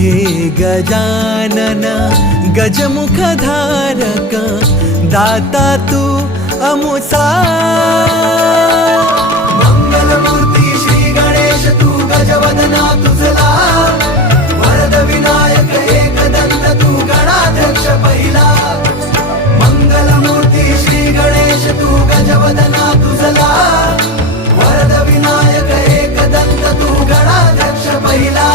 हे गजानन गजमुखधारक दाता तू अमुसा। मंगलमूर्ती श्री गणेश तू गजवदना तुझला, वरद विनायक एकदंत तू गणाध्यक्ष पहिला। मंगलमूर्ती श्री गणेश तू गजवदना तुझला, वरद विनायक एकदंत तू गणाध्यक्ष पहिला।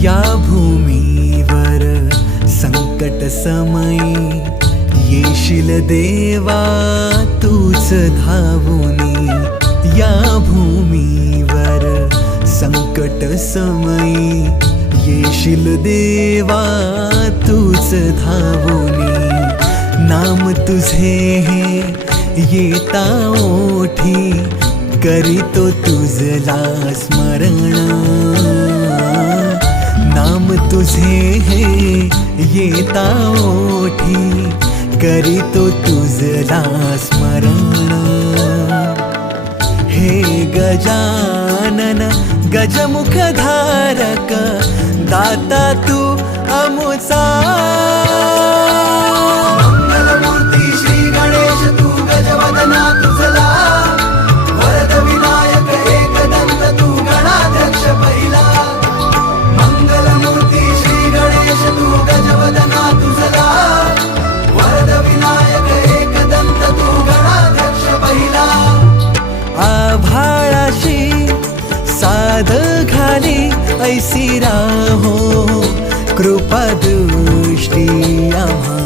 या भूमीवर संकट समयी येशील देवा तूच धावूनी। या भूमीवर संकट समयी येशील देवा तूच धावूनी। नाम तुझे हे येता ओठी, करीतो तुझला स्मरण। नाम तुझे हे येता ओठी, करीतो तुझला स्मरण। हे गजानन गजमुखधारक दाता तू अमुसा। मंगलमूर्ती श्री गणेश तू गजवदना तुझला, वरद विनायक एकदंत तू गणाध्यक्ष पहिला। मंगलमूर्ती श्री गणेश तू गजवदना तुझला, वरद विनायक एकदंत तू गणाध्यक्ष पहिला। आभाळाशी साद घाली ऐसी राहो, कृपा दृष्टी आम्हा।